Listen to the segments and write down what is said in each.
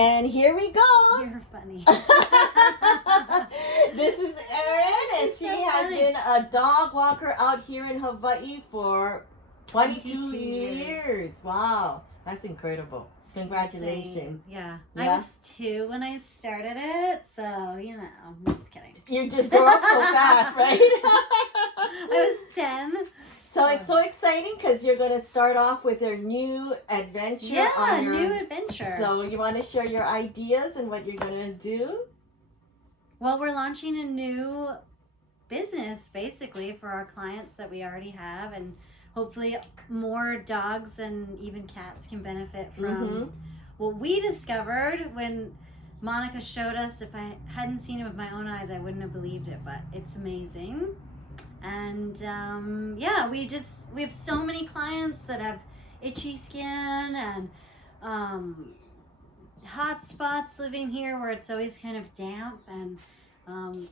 And here we go. You're funny. This is Erin, and she so has funny. been a dog walker out here in Hawaii for 22 years. Wow, that's incredible. Congratulations. Insane. Yeah. Yeah. I was 2 when I started it, so, you know, I'm just kidding. You just grow up so fast, right? I was 10. So it's so exciting because you're going to start off with your new adventure. Yeah, new adventure. So you want to share your ideas and what you're going to do? Well, we're launching a new business, basically, for our clients that we already have, and hopefully more dogs and even cats can benefit from what we discovered when Monica showed us. If I hadn't seen it with my own eyes, I wouldn't have believed it, but it's amazing. And yeah, we have so many clients that have itchy skin and hot spots living here where it's always kind of damp, and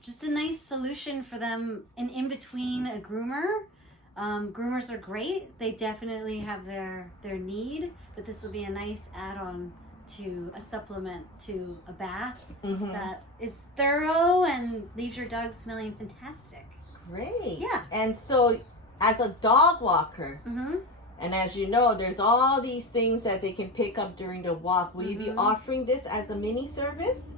just a nice solution for them in between a groomer. Groomers are great. They definitely have their need, but this will be a nice add-on to a supplement to a bath that is thorough and leaves your dog smelling fantastic. Great. Yeah. And so as a dog walker, and as you know, there's all these things that they can pick up during the walk. Will you be offering this as a mini service?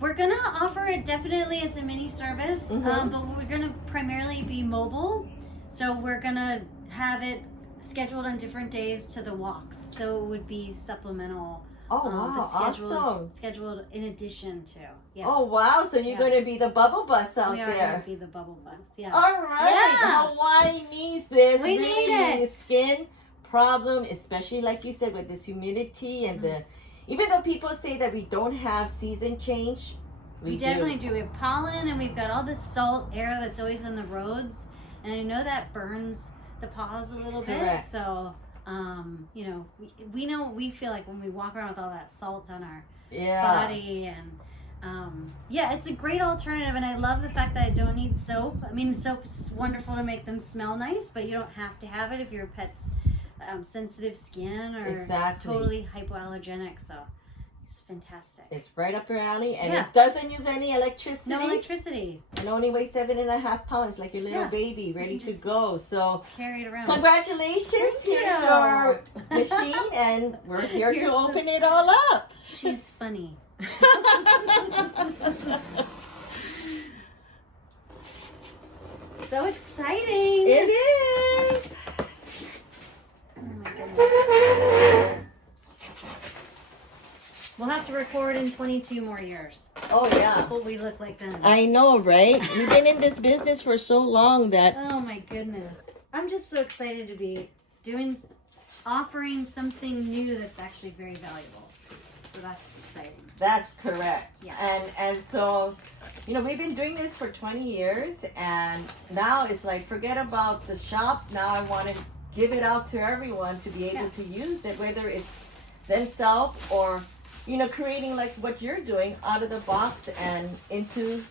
We're going to offer it definitely as a mini service, but we're going to primarily be mobile. So we're going to have it scheduled on different days to the walks. So it would be supplemental. Oh, wow. Awesome. Scheduled in addition to. Yeah. Oh, wow. So you're going to be the bubble bus out we are there. going to be the bubble bus. Yeah. All right. Yeah. Hawaii needs this. We really need it. Skin problem, especially like you said, with this humidity and the... Even though people say that we don't have season change, we definitely do. We have pollen, and we've got all this salt air that's always in the roads. And I know that burns the paws a little bit. So, you know, we feel like when we walk around with all that salt on our body, and yeah, it's a great alternative. And I love the fact that I don't need soap. I mean, soap's wonderful to make them smell nice, but you don't have to have it if your pet's sensitive skin or it's totally hypoallergenic. So it's fantastic. It's right up your alley, and it doesn't use any electricity. No electricity. And only weighs 7.5 pounds, like your little baby, ready to go. So carry it around. Congratulations! Here's your machine, and we're here to open it all up. She's funny. So exciting! It is. Oh my goodness. We'll have to record in 22 more years. Oh, yeah. What we look like then. I know, right? We've been in this business for so long that... Oh, my goodness. I'm just so excited to be offering something new that's actually very valuable. So that's exciting. That's correct. Yeah. And so, you know, we've been doing this for 20 years, and now it's like, forget about the shop. Now I want to give it out to everyone to be able to use it, whether it's themselves or... You know, creating like what you're doing out of the box and into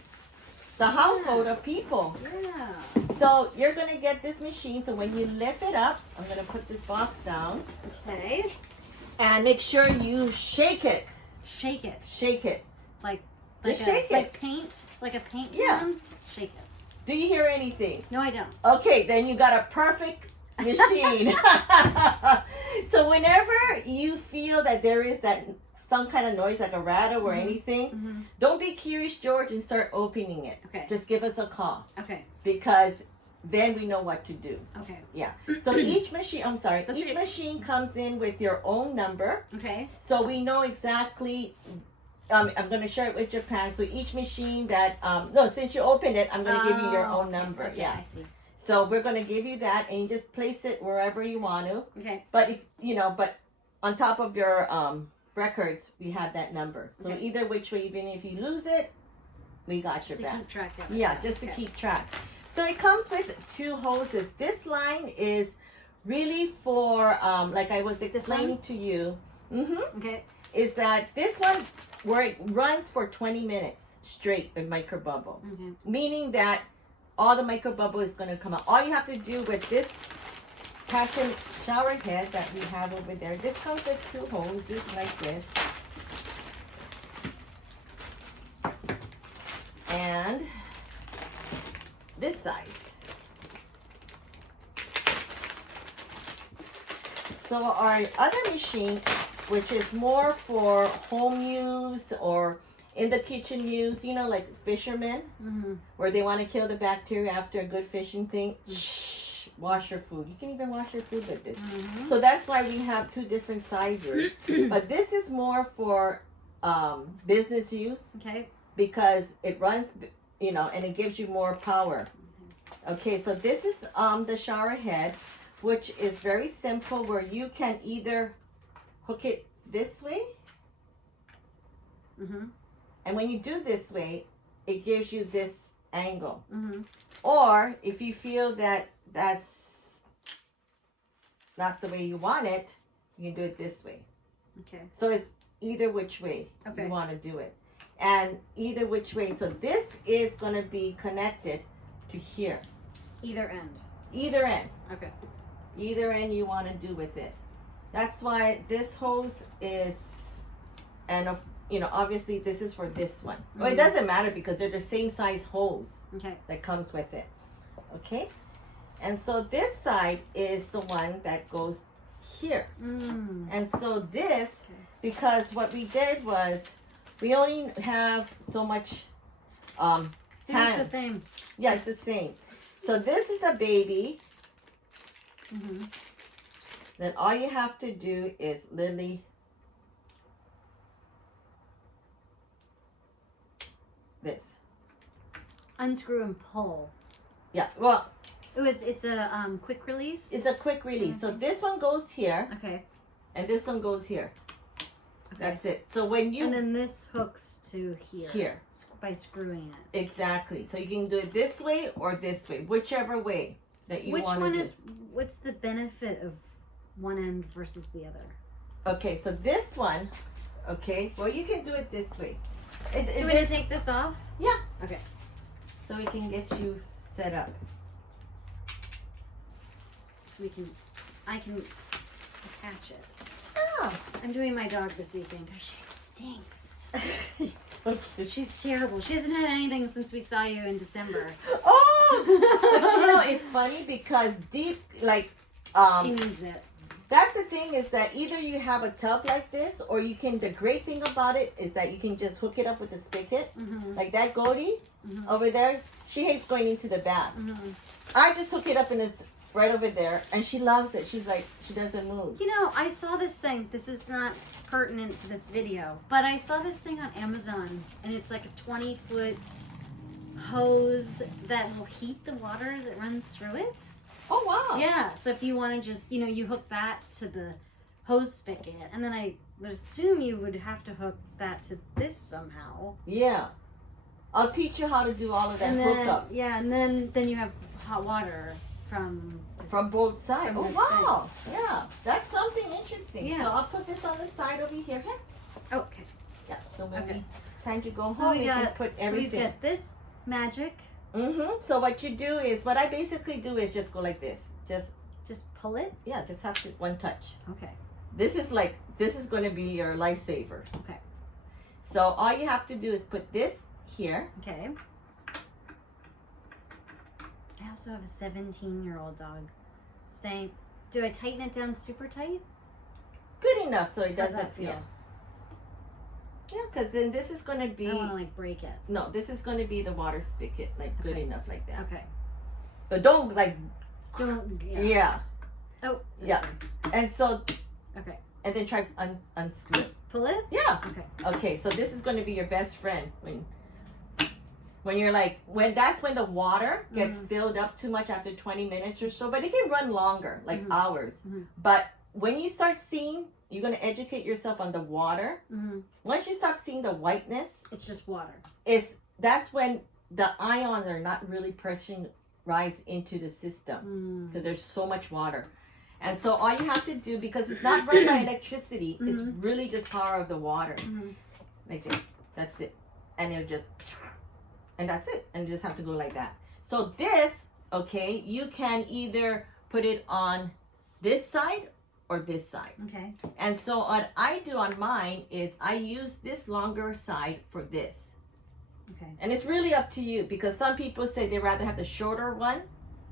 the household of people. Yeah. So you're going to get this machine. So when you lift it up, I'm going to put this box down. Okay. And make sure you shake it. Shake it. Shake it. Like shake it. Like paint? Like a paint can? Shake it. Do you hear anything? No, I don't. Okay, then you got a perfect machine. So whenever you feel that there is some kind of noise like a rattle or anything, don't be Curious George and start opening it. Okay. Just give us a call. Okay. Because then we know what to do. Okay. Yeah. So each machine, each machine comes in with your own number. Okay. So we know exactly, I'm going to share it with Japan. So each machine that, since you opened it, I'm going to give you your own number. Okay, yeah. I see. So we're going to give you that, and you just place it wherever you want to. Okay. But but on top of your records, we have that number. So either which way, even if you lose it, we got your back. Just to keep track of it. Yeah, just to keep track. So it comes with 2 hoses. This line is really for, like I was explaining to you. Okay. Is that this one where it runs for 20 minutes straight with microbubble, meaning that all the microbubble is going to come out. All you have to do with this patent shower head that we have over there, this comes with 2 hoses like this. and this side. So our other machine, which is more for home use or in the kitchen use, you know, like fishermen, where they want to kill the bacteria after a good fishing thing. Shh, wash your food. You can even wash your food with this. So that's why we have two different sizes. But this is more for business use. Okay. Because it runs, you know, and it gives you more power. Okay, so this is the shower head, which is very simple, where you can either hook it this way, and when you do this way, it gives you this angle. Or if you feel that that's not the way you want it, you can do it this way. Okay. So it's either which way you want to do it. And either which way. So this is going to be connected to here. Either end. Either end. Okay. Either end you want to do with it. That's why this hose is, and you know, obviously this is for this one. Well, it doesn't matter because they're the same size hose that comes with it. Okay? And so this side is the one that goes here. And so this, because what we did was, we only have so much hand. It's the same. Yeah, it's the same. So this is the baby. Then all you have to do is literally this. Unscrew and pull. Yeah, well. It's a quick release? It's a quick release. So this one goes here. Okay. And this one goes here. That's it. So when you... And then this hooks to here. Here. By screwing it. Exactly. So you can do it this way or this way. Whichever way that you want to do. Which one is... What's the benefit of one end versus the other? Okay, so this one... Okay, well you can do it this way. Do we need to take this off? Yeah. Okay. So we can get you set up. So I can attach it. Oh. I'm doing my dog this weekend. Gosh, she stinks. So cute. She's terrible. She hasn't had anything since we saw you in December. Oh! But you know, it's funny because deep, like... she needs it. That's the thing is that either you have a tub like this or you can... The great thing about it is that you can just hook it up with a spigot. Like that Goldie over there, she hates going into the bath. I just hook it up in this... right over there, and she loves it. She's like, she doesn't move. You know, I saw this thing. This is not pertinent to this video, but I saw this thing on Amazon, and it's like a 20-foot hose that will heat the water as it runs through it. Oh, wow. Yeah, so if you want to just, you know, you hook that to the hose spigot, and then I would assume you would have to hook that to this somehow. Yeah. I'll teach you how to do all of that hookup. Yeah, and then you have hot water from both sides. From Oh, this wow. Yeah. That's something interesting. Yeah. So I'll put this on the side over here. Yeah. Okay. Yeah. So when we time to go So home, we we got, can put everything. So we got this magic. So what you do is, what I basically do is just go like this. Just pull it. Yeah, just have to one touch. Okay. This is going to be your lifesaver. Okay. So all you have to do is put this here. Okay. I also have a 17-year-old dog. Do I tighten it down super tight? Good enough so it How's doesn't that feel? Yeah, because then this is going to be... I don't want to like break it. No, this is going to be the water spigot, like good enough like that. Okay. But don't like... Don't... Yeah. Oh. Yeah. Fine. And so... Okay. And then try unscrew it. Pull it? Yeah. Okay. Okay, so this is going to be your best friend when you're like, that's when the water gets filled up too much after 20 minutes or so, but it can run longer, like hours. But when you start seeing, you're going to educate yourself on the water. Once you stop seeing the whiteness, it's just water. That's when the ions are not really pressurized into the system because there's so much water. And so all you have to do, because it's not run by electricity, it's really just power of the water. Like this. That's it. And it'll just... And that's it. And you just have to go like that. So this, okay, you can either put it on this side or this side. Okay. And so what I do on mine is I use this longer side for this. Okay. And it's really up to you because some people say they rather have the shorter one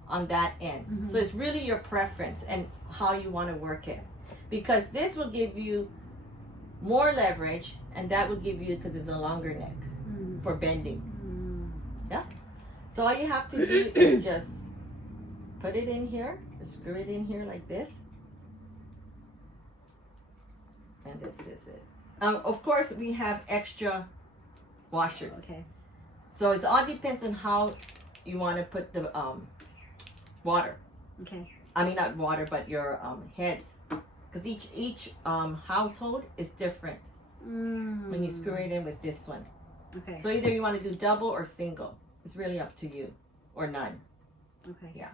on that end. So it's really your preference and how you want to work it. Because this will give you more leverage and that will give you, because it's a longer neck for bending. Yeah. So all you have to do is just put it in here, screw it in here like this. And this is it. Of course, we have extra washers. Okay. So it all depends on how you want to put the water. Okay. I mean, not water, but your heads. Because each household is different when you screw it in with this one. Okay. So either you want to do double or single. It's really up to you. Or none. Okay. Yeah.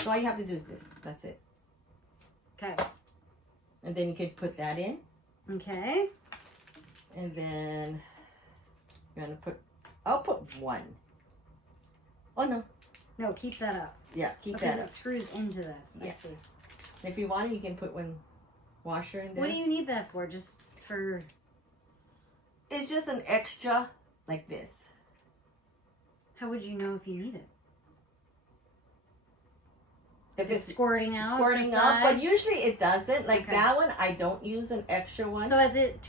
So all you have to do is this. That's it. Okay. And then you can put that in. Okay. And then you're going to put, I'll put one. Oh, no. No, keep that up. Yeah, keep because that it up. screws into this. Yeah. I see. And if you want it, you can put one washer in there. What do you need that for? Just for... It's just an extra like this. How would you know if you need it? If it's squirting out, squirting out, but usually it doesn't. Like that one, I don't use an extra one. So as it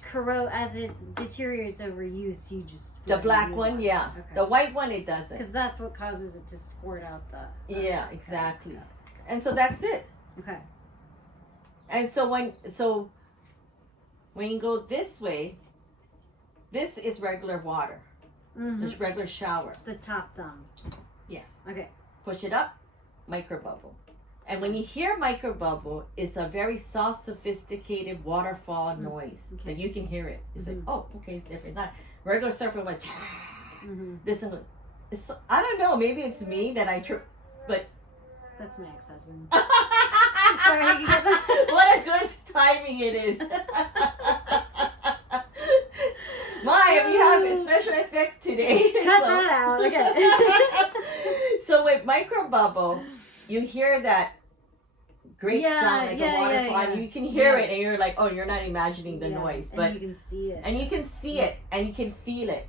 deteriorates over use, you just the black one, yeah. Okay. The white one, it doesn't. Because that's what causes it to squirt out the. Yeah, exactly. Okay. And so that's it. Okay. And so when you go this way, this is regular water. There's regular shower. The top thumb. Yes. Okay. Push it up, micro bubble. And when you hear micro bubble, it's a very soft, sophisticated waterfall noise. Okay. Like you can hear it. It's like, oh, okay, it's different. Not regular surfer was this one. It's, I don't know. Maybe it's me that I trip, but that's my ex-husband. Sorry, you get that? What a good timing it is. Maya, we have a special effect today. Cut that out. Okay. So with micro bubble, you hear that great sound like a waterfall, and you can hear it, and you're like, oh, you're not imagining the noise, but you can see it, and you can see it, and you can feel it.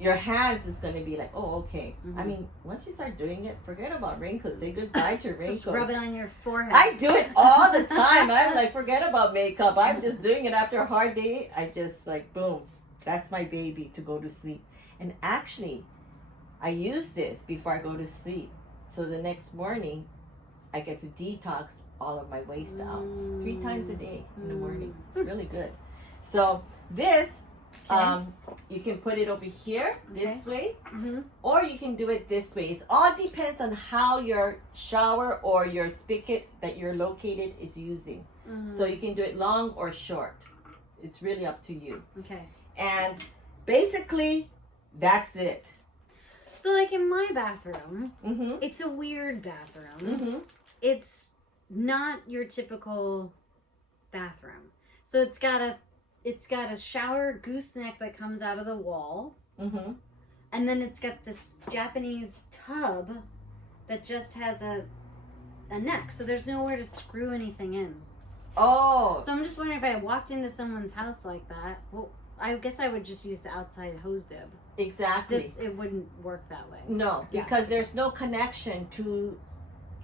Your hands is going to be like, oh, okay. I mean, once you start doing it, forget about wrinkles. Say goodbye to wrinkles. Just rub it on your forehead. I do it all the time. I'm like, forget about makeup. I'm just doing it after a hard day. I just like, boom. That's my baby to go to sleep. And actually, I use this before I go to sleep. So the next morning, I get to detox all of my waste out 3 times a day in the morning. It's really good. So this, you can put it over here this way, or you can do it this way. It all depends on how your shower or your spigot that you're located is using. So you can do it long or short. It's really up to you. Okay. And basically, that's it. So like in my bathroom, it's a weird bathroom. It's not your typical bathroom. So it's got a shower gooseneck that comes out of the wall. And then it's got this Japanese tub that just has a neck. So there's nowhere to screw anything in. Oh. So I'm just wondering if I walked into someone's house like that, well, I guess I would just use the outside hose bib. Exactly. It wouldn't work that way. No, because there's no connection to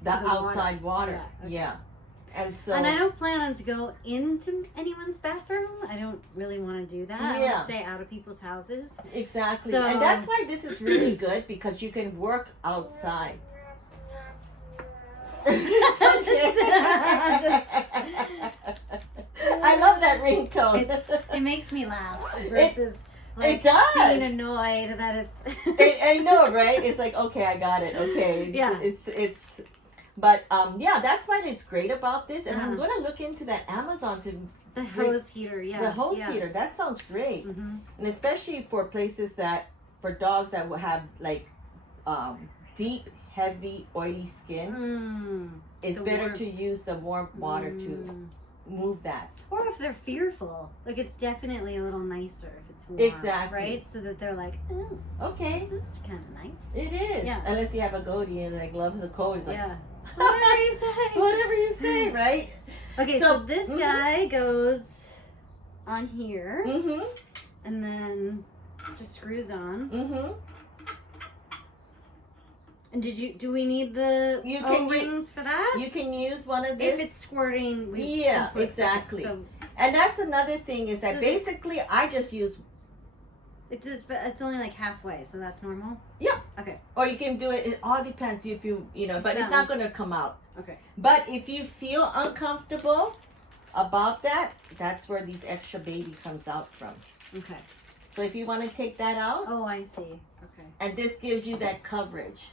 the outside water. Yeah. And so. And I don't plan on to go into anyone's bathroom. I don't really want to do that. I want to stay out of people's houses. Exactly. So, and that's why this is really good, because you can work outside. I love that ringtone. It makes me laugh versus it does. being annoyed that it's. I know, right? It's like, okay, I got it. Okay, it's. But that's why it's great about this, and I'm gonna look into that Amazon to the hose heater. Yeah, the hose heater. That sounds great, and especially for places for dogs that will have like deep, heavy, oily skin. It's better to use the warm water to move that. Or if they're fearful, like it's definitely a little nicer if it's warm. Exactly. Right? So that they're like, oh, okay, this is kind of nice. It is. Yeah. Unless you have a goatee and like loves the cold. It's like, whatever you say. Whatever you say, right? Okay, so this guy goes on here. And then just screws on. Mm-hmm. And do we need the O-rings for that? You can use one of this. If it's squirting, yeah, exactly. So, and that's another thing is that basically I just use. But it's only like halfway, so that's normal. Yeah. Okay. Or you can do it. It all depends if you know, but it's not going to come out. Okay. But if you feel uncomfortable about that, that's where these extra baby comes out from. Okay. So if you want to take that out. Oh, I see. Okay. And this gives you that coverage.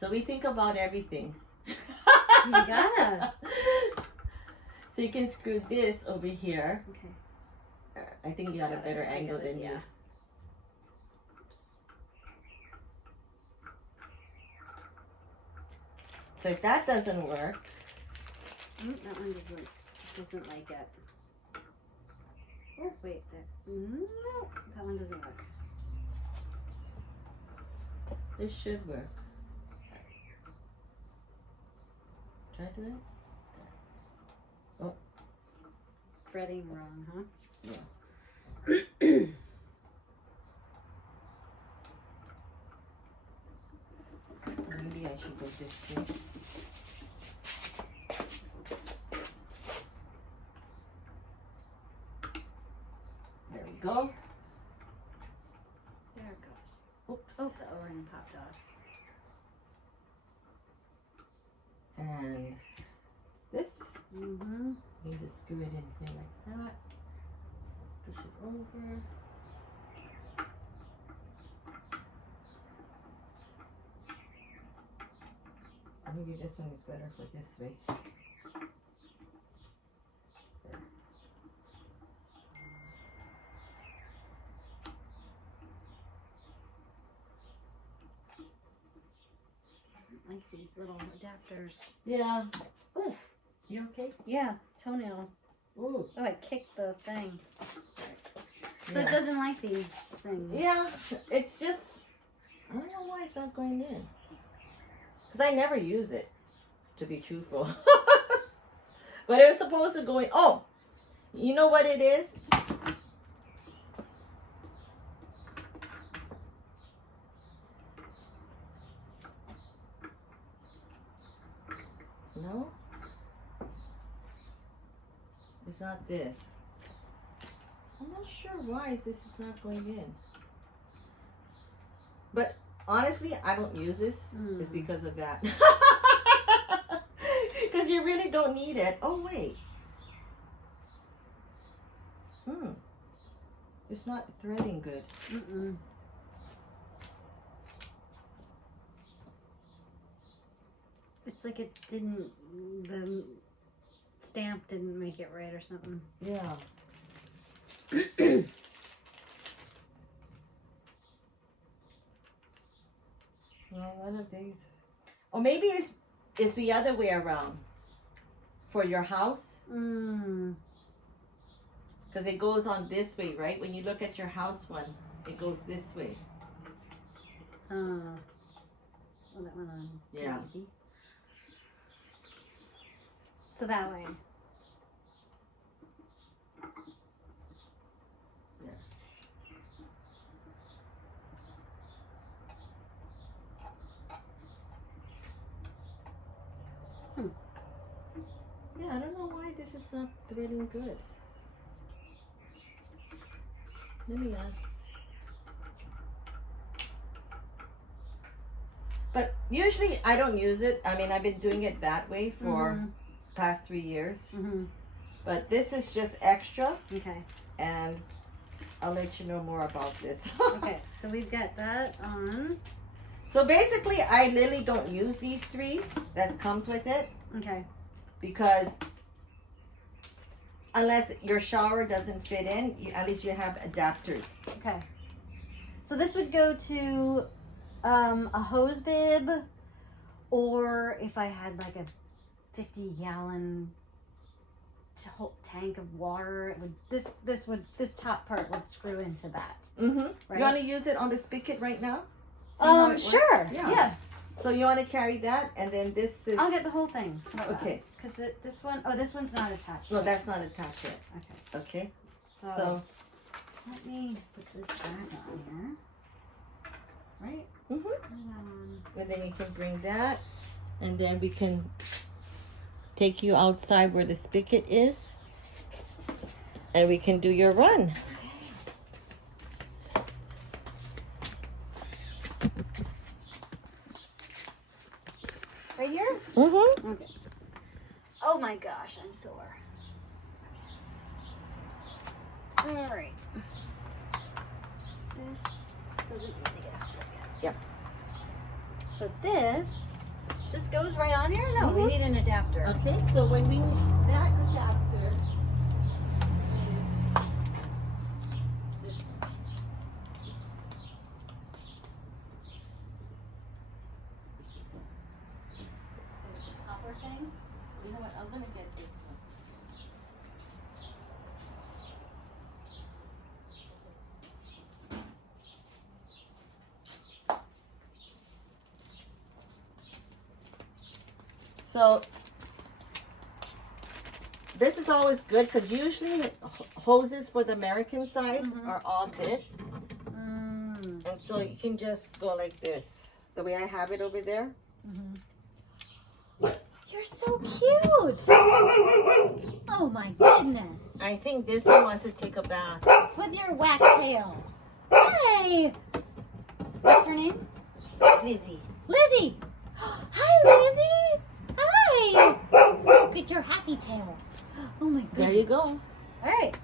So we think about everything. You gotta. So you can screw this over here. Okay. I think you got a better angle than you. So if that doesn't work. That one doesn't like it. Oh, wait. No, that one doesn't work. This should work. Try to do it. Oh. Threading wrong, huh? Yeah. Maybe I should go this way. There we go. There it goes. Oops. Oh, the O-ring popped off. And this. Mm-hmm. You just screw it in here like that. Let's push it over. Maybe this one is better for this way. There. Doesn't like these little adapters. Yeah. Oof. You okay? Yeah, toenail. Ooh. Oh, I kicked the thing. So Yeah. it doesn't like these things. Yeah, it's just, I don't know why it's not going in. Because I never use it, to be truthful. But it was supposed to go in. Oh, you know what it is? No? It's not this. I'm not sure why this is not going in. But honestly, I don't use this. It's because of that. Because you really don't need it. Oh, wait. It's not threading good. Mm-mm. It's like it didn't, the stamp didn't make it right or something. Yeah. Well, one of these. Or maybe it's the other way around. For your house. Because it goes on this way, right? When you look at your house one, it goes this way. Oh, that went on. Yeah. Easy. So that way. Yeah, I don't know why this is not threading good. Let me ask. But usually I don't use it. I mean, I've been doing it that way for past 3 years. But this is just extra. Okay. And I'll let you know more about this. Okay, so we've got that on. So basically, I literally don't use these 3 that comes with it. Okay. Because unless your shower doesn't fit in, at least you have adapters. Okay. So this would go to a hose bib, or if I had like a 50-gallon tank of water, it would this top part would screw into that. Right? You want to use it on the spigot right now? Sure. Yeah. So you want to carry that, and then this is. I'll get the whole thing. Okay. Because this one's not attached. No, that's not attached yet. Okay. Okay. So let me put this back on here. Right? And then you can bring that, and then we can take you outside where the spigot is, and we can do your run. Right here? Mm-hmm. Okay. Oh my gosh, I'm sore. All right. This doesn't need to get out there yet. Yep. So this just goes right on here? No, we need an adapter. Okay, so when we need that adapter, This copper thing. you know what? I'm gonna get this one. So this is always good because usually hoses for the American size are all this, and so you can just go like this, the way I have it over there. You're so cute. Oh my goodness. I think this one wants to take a bath. With your whack tail. Hey. What's her name? Lizzie. Lizzie. Hi, Lizzie. Hi. Look at your happy tail. Oh my goodness. There you go. All right.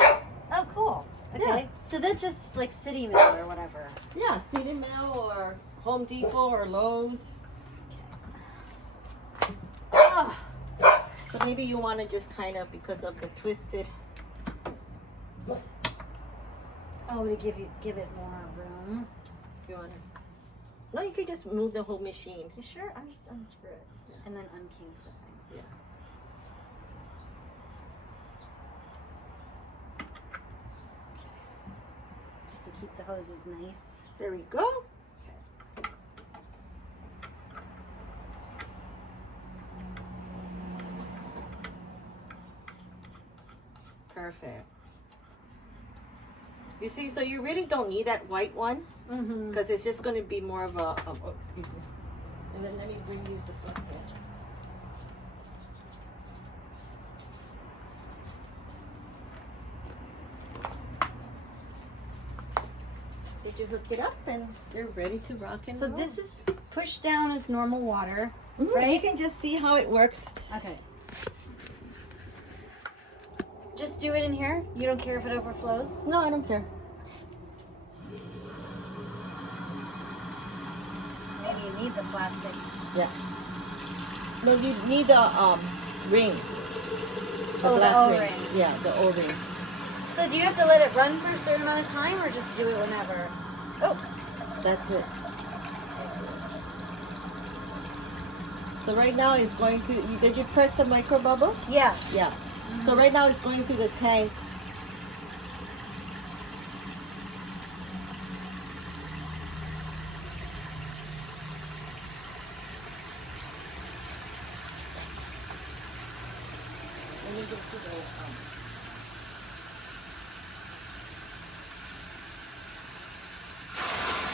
Oh, cool. Okay. Yeah. So that's just like city mill or whatever. Yeah, City Mill or Home Depot or Lowe's. Oh. So maybe you want to just kind of, because of the twisted. Oh, to give it more room. You want to? No, you could just move the whole machine. You sure? I'm just unscrew it and then unkink the thing. Yeah. Just to keep the hoses nice. There we go. Perfect. You see, so you really don't need that white one because it's just going to be more of a, oh, excuse me. And then let me bring you the bucket. Did you hook it up and you're ready to rock and So roll? this is pushed down as normal water, right? right? You can just see how it works. Okay. Just do it in here? You don't care if it overflows? No, I don't care. Maybe you need the plastic. Yeah. No, you need the ring. Oh, the black O-ring. Yeah, the O-ring. So do you have to let it run for a certain amount of time or just do it whenever? Oh, That's it. So right now it's going to, did you press the micro bubble? yeah. Yeah. So right now it's going through the tank. Let me get to the,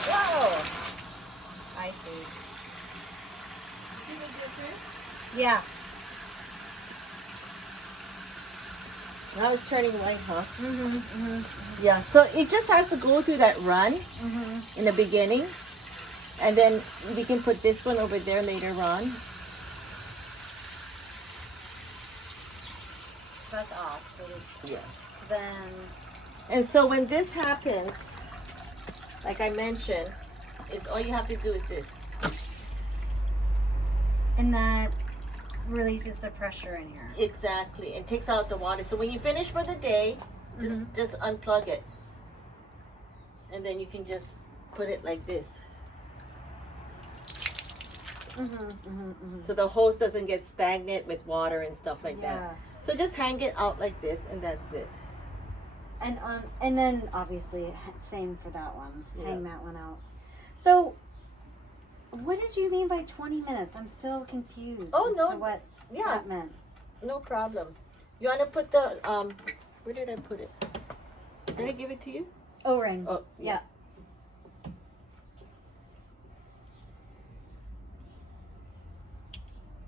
Whoa! I see. See the difference? Yeah. Now it's turning white, huh? Yeah, so it just has to go through that run in the beginning. And then we can put this one over there later on. So that's off. So Yeah. then, And so when this happens, like I mentioned, is all you have to do is this. and that releases the pressure in here. Exactly. And takes out the water. So when you finish for the day, just unplug it. And then you can just put it like this. So the hose doesn't get stagnant with water and stuff like Yeah. that. So just hang it out like this and that's it. And then obviously same for that one. Yeah. Hang that one out. So what did you mean by 20 minutes? I'm still confused Oh, as no. to what Yeah. that meant. No problem. You want to put the Where did I put it? Did I give it to you? O-ring. Oh, yeah.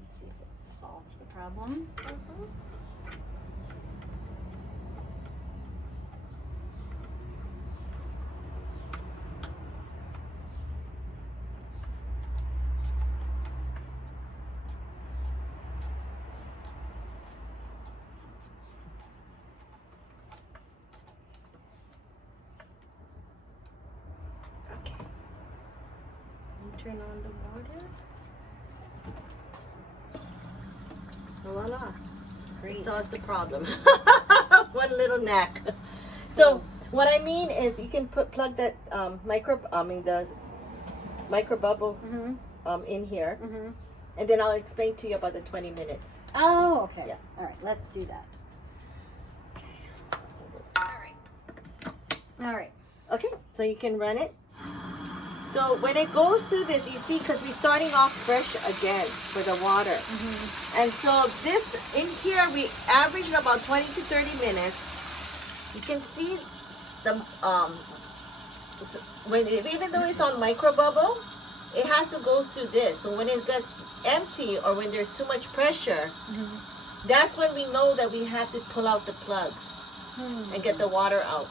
Let's see if it solves the problem. Okay. You turn on the water. Voila. Great. Solves the problem. One little knack. So what I mean is you can plug that the micro bubble in here, and then I'll explain to you about the 20 minutes. Oh, okay. Yeah. All right, let's do that. All right. Okay, so you can run it. So when it goes through this, you see, because we're starting off fresh again for the water. And so this, in here, we average about 20 to 30 minutes. You can see the, even though it's on micro bubble, it has to go through this. So when it gets empty or when there's too much pressure, that's when we know that we have to pull out the plug and get the water out.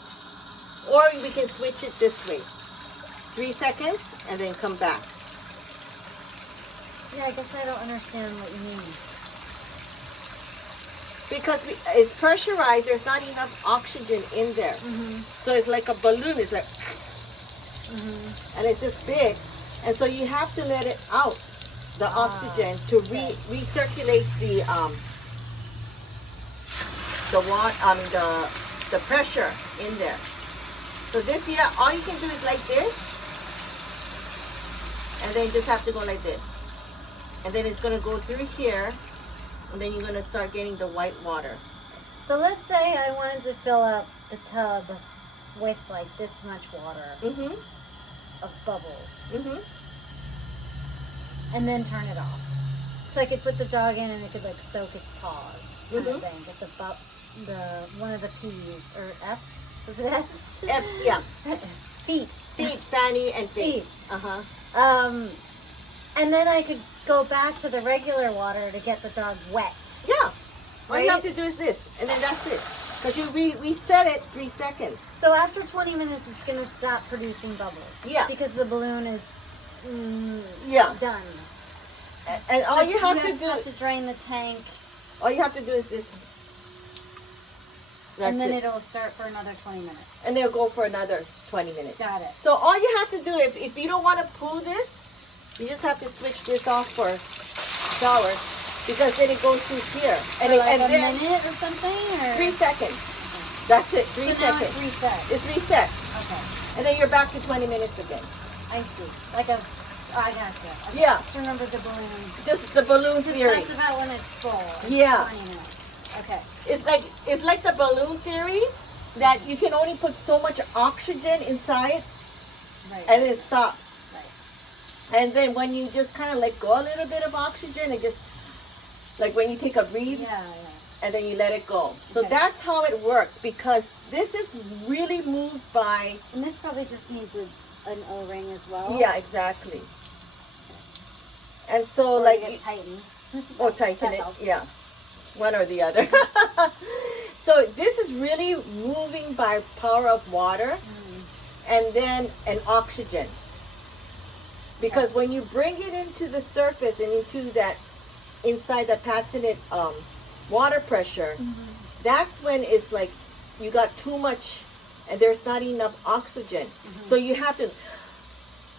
Or we can switch it this way. 3 seconds and then come back. Yeah, I guess I don't understand what you mean. Because it's pressurized, there's not enough oxygen in there. So it's like a balloon. It's like, and it's just big. And so you have to let it out, the oxygen, to recirculate the pressure in there. So this here, all you can do is like this, and then you just have to go like this. And then it's gonna go through here, and then you're gonna start getting the white water. So let's say I wanted to fill up the tub with like this much water of bubbles, and then turn it off. So I could put the dog in and it could like soak its paws, kind of thing. Get the one of the P's or F's. Was it F's? F, yeah. Feet, fanny, and feet. And then I could go back to the regular water to get the dog wet. Yeah. All you Right? have to do is this, and then that's it. Because you reset it 3 seconds. So after 20 minutes, it's going to stop producing bubbles. Yeah. Because the balloon is done. And all you have to do, have to drain the tank. all you have to do is this. That's And then it. it'll start for another 20 minutes. And they'll go for another 20 minutes. Got it. So all you have to do, if you don't want to pull this, you just have to switch this off for showers, because then it goes through here. And, For like and a then minute or something? Or? 3 seconds. That's it, 3 So now seconds. it's reset. It's reset. Okay. And then you're back to 20 minutes again. I see. Like a... I gotcha. Okay. Yeah. Just remember the balloon. Just the balloon theory. That's about when it's full. It's Yeah. 20 minutes. Okay. It's like the balloon theory, that you can only put so much oxygen inside, Right. and it stops. Right. And then when you just kind of let go a little bit of oxygen, it just, like when you take a breathe, Yeah. and then you let it go. So Okay. that's how it works, because this is really moved by, And this probably just needs an O-ring as well. yeah, exactly. And so Or like, get tightened. or tighten That it, helps. yeah, one or the other. So this is really moving by power of water, and then an oxygen. Because when you bring it into the surface and into that, inside the passionate water pressure, that's when it's like you got too much and there's not enough oxygen. So you have to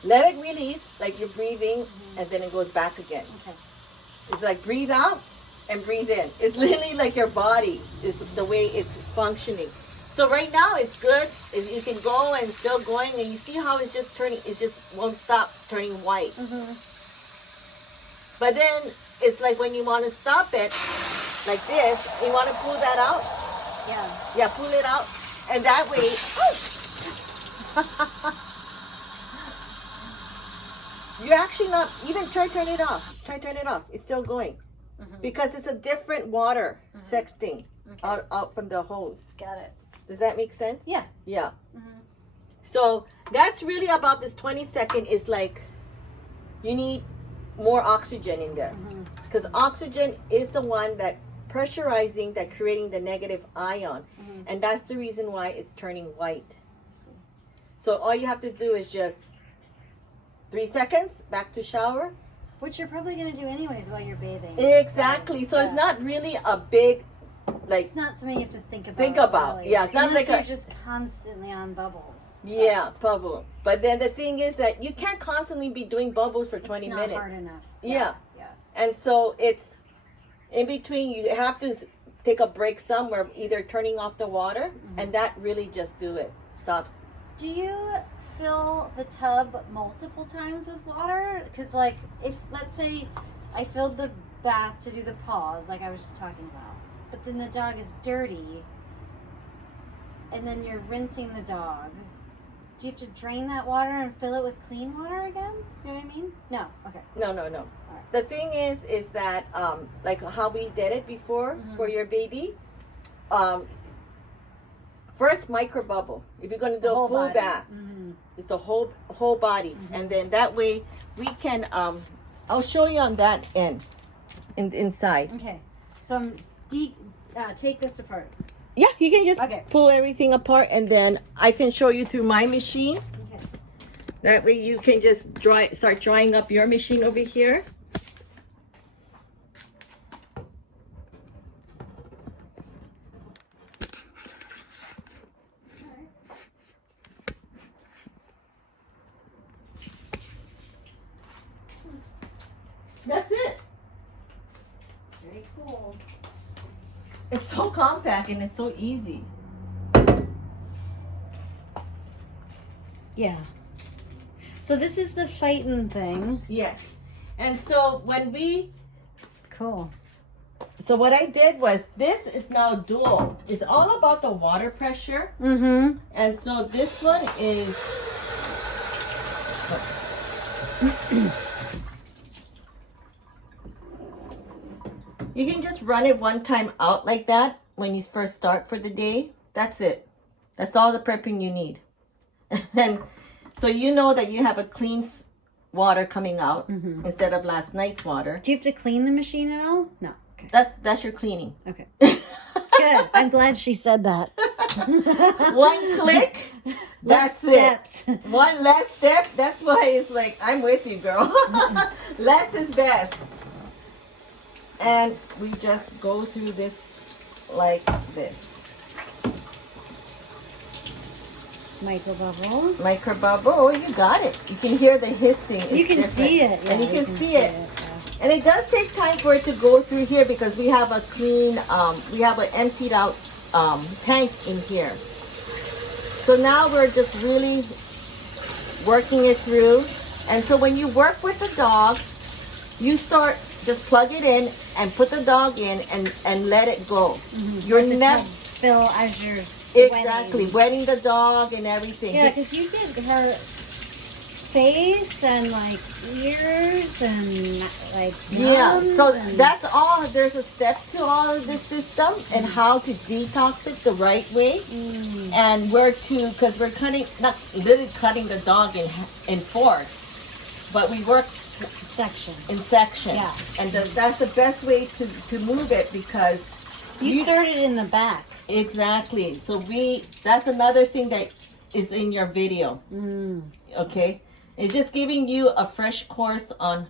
let it release, like you're breathing, and then it goes back again. Okay. It's like breathe out and breathe in. It's literally like your body is the way it's functioning. So right now it's good. You can go and still going, and you see how it's just turning. It just won't stop turning white. But then it's like when you want to stop it, like this, you want to pull that out. Yeah. Yeah, pull it out, and that way. You're actually not even turn it off. Turn it off. It's still going, because it's a different water sexting. out from the hose. Got it. Does that make sense? Yeah. Yeah. Mm-hmm. So that's really about this 20-second is like you need more oxygen in there. Because oxygen is the one that pressurizing, that creating the negative ion. And that's the reason why it's turning white. So all you have to do is just 3 seconds, back to shower. Which you're probably going to do anyways while you're bathing. Exactly. So it's not really a big, like... It's not something you have to think about. Really. Yeah, it's not unless like you're just constantly on bubbles. Yeah, bubble. But then the thing is that you can't constantly be doing bubbles for 20 minutes. It's not hard enough. Yeah. Yeah. And so it's in between, you have to take a break somewhere, either turning off the water, and that really just do it. Stops. Do you fill the tub multiple times with water? Because, like, if, let's say, I filled the bath to do the paws, like I was just talking about, but then the dog is dirty, and then you're rinsing the dog, do you have to drain that water and fill it with clean water again? You know what I mean? No. Okay. No. Right. The thing is that, like how we did it before for your baby, first micro bubble. If you're going to do a full bath, it's the whole body. And then that way we can, I'll show you on that end, inside. Okay. So take this apart. Yeah, you can just pull everything apart, and then I can show you through my machine. Okay. That way you can just start drying up your machine over here. That's it. Very cool. It's so compact and it's so easy. Yeah. So this is the fighting thing. Yes. And so when we... Cool. So what I did was, this is now dual. It's all about the water pressure. And so this one is... You can just run it one time out like that when you first start for the day. That's it. That's all the prepping you need. And so you know that you have a clean water coming out instead of last night's water. Do you have to clean the machine at all? No. Okay. That's your cleaning. Okay. Good. I'm glad she said that. One click. That's it. One less step. That's why it's like, I'm with you, girl. Less is best. And we just go through this like this. Micro bubble. Micro bubble. Oh, you got it. You can hear the hissing. You can see it. Yeah, and you can see it. And it does take time for it to go through here because we have a clean, we have an emptied out tank in here. So now we're just really working it through. And so when you work with the dog, you start, just plug it in and put the dog in and let it go. You're never fill as you're wetting the dog and everything. Yeah, because you did her face and like ears and like so that's all. There's a step to all of this system and how to detox it the right way and where to, because we're cutting, not literally cutting the dog in fourths, but we work in sections. Yeah. And that's the best way to move it because you started in the back. Exactly. So that's another thing that is in your video. Okay. It's just giving you a fresh course on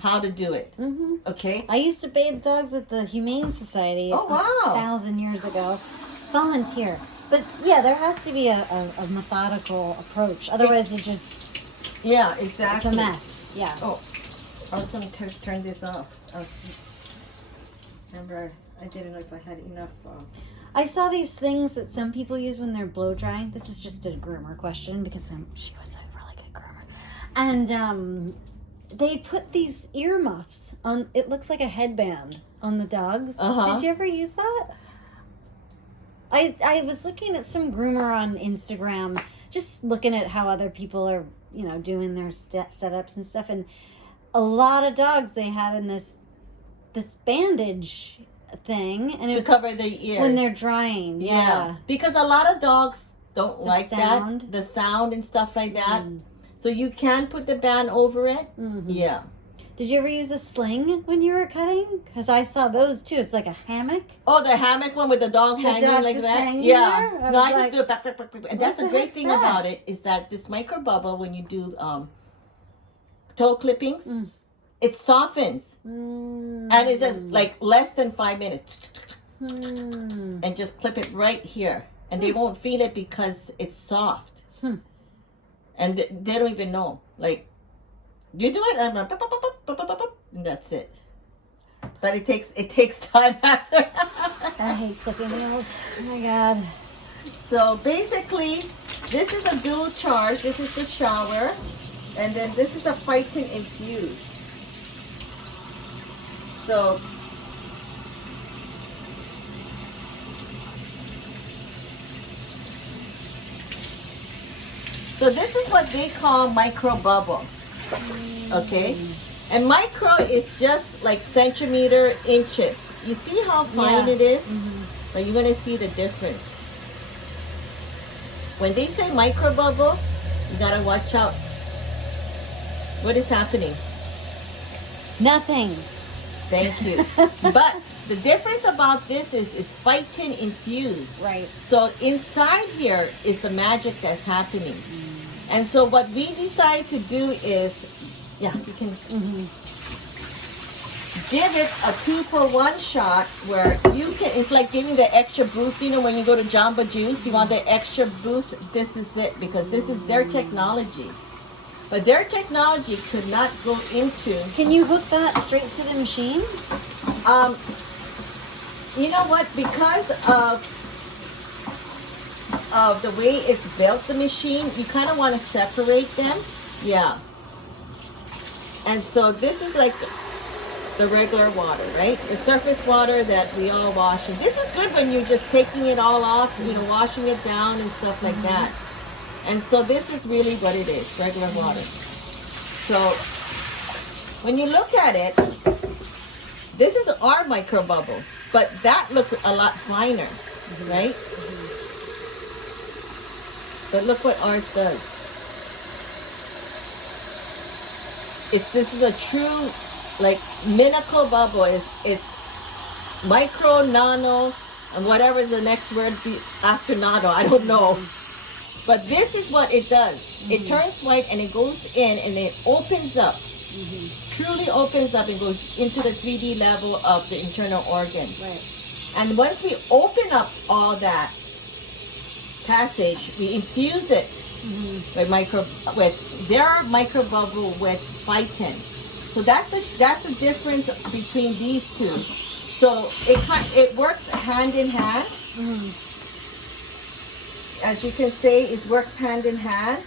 how to do it. Okay. I used to bathe dogs at the Humane Society 1,000 years ago. Volunteer. But yeah, there has to be a methodical approach. Otherwise it just... Yeah, exactly. It's a mess. Yeah. Oh, I was going to turn this off. Remember, I didn't know if I had enough. I saw these things that some people use when they're blow drying. This is just a groomer question because she was a really good groomer. And they put these earmuffs on. It looks like a headband on the dogs. Did you ever use that? I was looking at some groomer on Instagram, just looking at how other people are, doing their setups and stuff. And a lot of dogs they had in this bandage thing, and to cover their ears when they're drying. Yeah, because a lot of dogs don't like sound. the sound and stuff like that. So you can put the band over it. Yeah. Did you ever use a sling when you were cutting? Because I saw those too. It's like a hammock. Oh, the hammock one with the dog hanging like just that? hanging Yeah. there? No, I just do it back. And that's the great heck's thing that? about it is that this micro bubble, when you do toe clippings, it softens. And it's just like less than 5 minutes. And just clip it right here. And they won't feel it because it's soft. And they don't even know. Like, you do it, I'm like, and that's it. But it takes time after. I hate clipping nails. Oh my god. So basically, this is a dual charge. This is the shower, and then this is a phytin infused. So this is what they call micro bubble. Okay? And micro is just like centimeter, inches. You see how fine it is? But you're going to see the difference. When they say micro bubble, you got to watch out. What is happening? Nothing. Thank you. But the difference about this is phytin infused. Right. So inside here is the magic that's happening. And so what we decided to do is, you can give it a 2-for-1 shot where you can, it's like giving the extra boost. You know, when you go to Jamba Juice, you want the extra boost. This is it, because this is their technology. But their technology could not go into... Can you hook that straight to the machine? You know what? Because of the way it's built, the machine, you kind of want to separate them. Yeah. And so this is like the regular water, right? The surface water that we all wash. And this is good when you're just taking it all off, you know, washing it down and stuff like that. And so this is really what it is, regular water. So when you look at it, this is our micro bubble, but that looks a lot finer, right? But look what ours does. This is a true, like, minicle bubble. It's micro, nano, and whatever the next word be after nano, I don't know. But this is what it does. It turns white and it goes in and it opens up. Truly opens up and goes into the 3D level of the internal organs. Right. And once we open up all that passage, we infuse it with their micro bubble with phytin. So that's the difference between these two. So it works hand in hand. As you can say, it works hand in hand,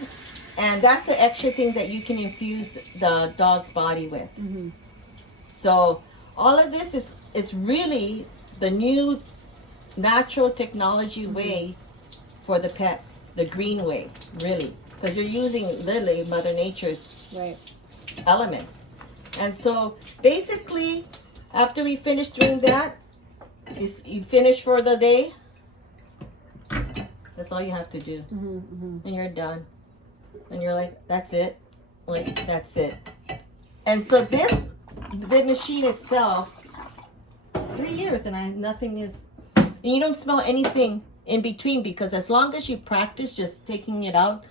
and that's the extra thing that you can infuse the dog's body with. So all of this is really the new natural technology way for the pets, the green way, really, because you're using literally Mother Nature's elements. And so basically, after we finish doing that, you finish for the day. That's all you have to do. And you're done. And you're like, that's it. Like, that's it. And so the machine itself, 3 years and nothing is, and you don't smell anything in between, because as long as you practice just taking it out,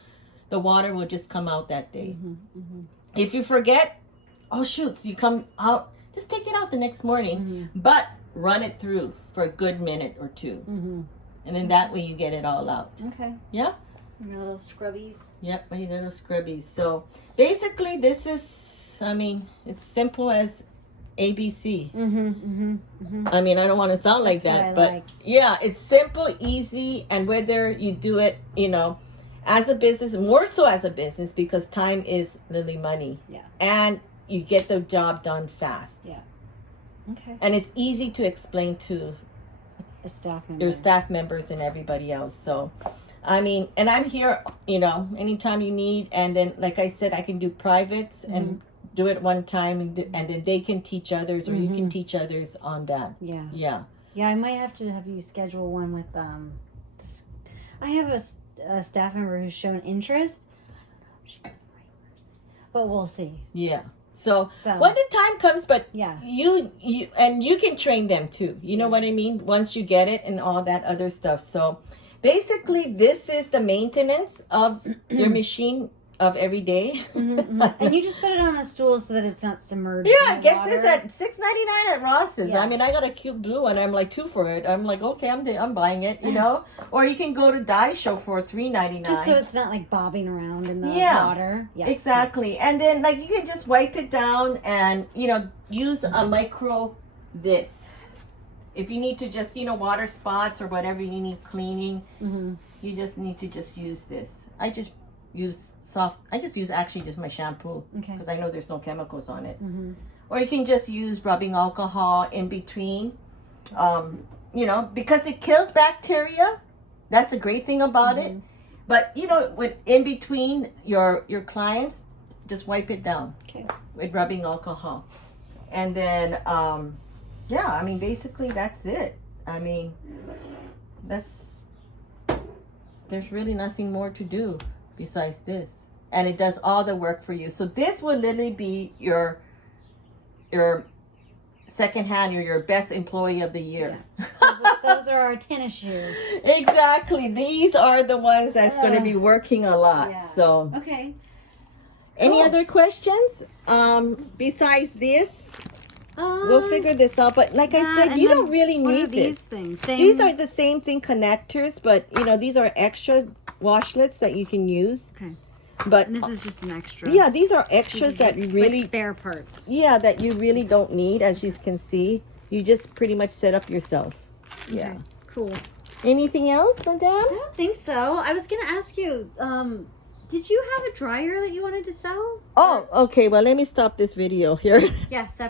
the water will just come out that day. If you forget, oh shoots, you come out, just take it out the next morning, but run it through for a good minute or two. And then that way you get it all out. Okay. Yeah? Your little scrubbies. Yep, my little scrubbies. So basically this is, I mean, it's simple as ABC. I mean, I don't want to sound like that, but yeah, it's simple, easy, and whether you do it, you know, as a business, more so as a business, because time is literally money. Yeah. And you get the job done fast. Yeah. Okay. And it's easy to explain to your staff members and everybody else. So, I mean, and I'm here, you know, anytime you need. And then, like I said, I can do privates and do it one time, and then they can teach others, or you can teach others on that. Yeah. Yeah. Yeah, I might have to have you schedule one with this. I have a staff member who's shown interest. But we'll see. Yeah. So when the time comes, but you can train them too. You know what I mean? Once you get it and all that other stuff. So basically, this is the maintenance of your machine of every day. And you just put it on the stool so that it's not submerged. Yeah, in get water. this at $6.99 at Ross's. Yeah. I mean, I got a cute blue one. I'm like 2 for it. I'm like, okay, I'm buying it. You know, or you can go to Dye Show for $3.99. Just so it's not like bobbing around in the water. Yeah, exactly. And then like you can just wipe it down and use a micro this. If you need to just water spots or whatever you need cleaning, you just need to just use this. I just use actually just my shampoo because I know there's no chemicals on it. Or you can just use rubbing alcohol in between, because it kills bacteria. That's the great thing about it. But with in between your clients, just wipe it down with rubbing alcohol, and then I mean basically that's it. I mean there's really nothing more to do besides this, and it does all the work for you. So this will literally be your second hand or your best employee of the year. Those are our tennis shoes. Exactly. These are the ones that's going to be working a lot. Yeah. So okay. Any other questions besides this? We'll figure this out, but like I said, you don't really need these this. Things? These are the same thing connectors, but these are extra washlets that you can use. Okay. But and this is just an extra. Yeah, these are extras that you really like spare parts. Yeah, that you really don't need, as you can see. You just pretty much set up yourself. Okay. Yeah. Cool. Anything else, Madame? I don't think so. I was gonna ask you, did you have a dryer that you wanted to sell? Oh, okay. Well, let me stop this video here. Yeah, separate.